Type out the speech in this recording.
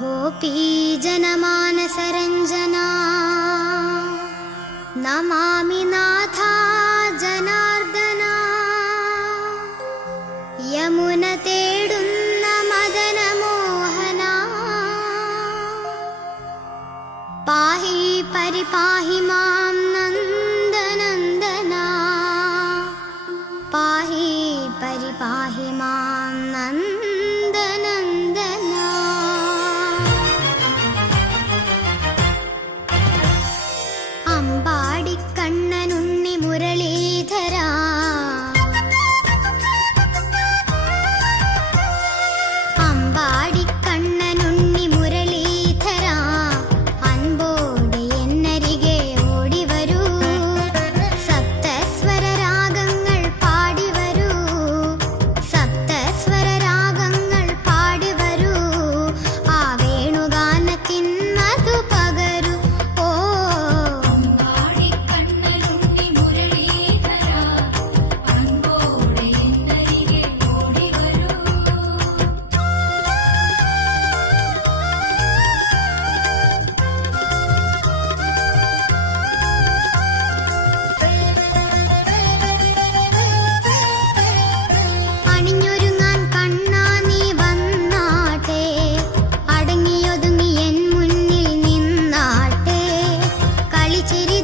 गोपीजनमानसरञ्जना नमामि नाथा जनार्दना यमुनतेडुन्न मदनमोहना पाहि परिपाहि मां नन्दनन्दना पाहि परिपाहि मां नन्दनन्दना अम्बाडिकण्णनुन्नि मुरलीधरा अम्बाडिकण्णनुन्नि मुरलीधरा अन्बोडे एन्नरिगे ओडि वरू सप्तस्वर रागങ്ങൾ പാടി വരൂ സപ്തസ്വര രാഗങ്ങൾ പാടി വരൂ ആ വേണുഗാനത്തിൻ മധു പകരൂ ഓ അമ്പാടിക്കണ്ണനുണ്ണി മുരളീധര അൻപോടെ എന്നരികെ ഓടി വരൂ അണിഞ്ഞൊരുങ്ങാൻ കണ്ണാ നീ വന്നാട്ടെ അടങ്ങിയൊതുങ്ങി എൻ മുന്നിൽ നിന്നാട്ടെ കളിച്ചിരി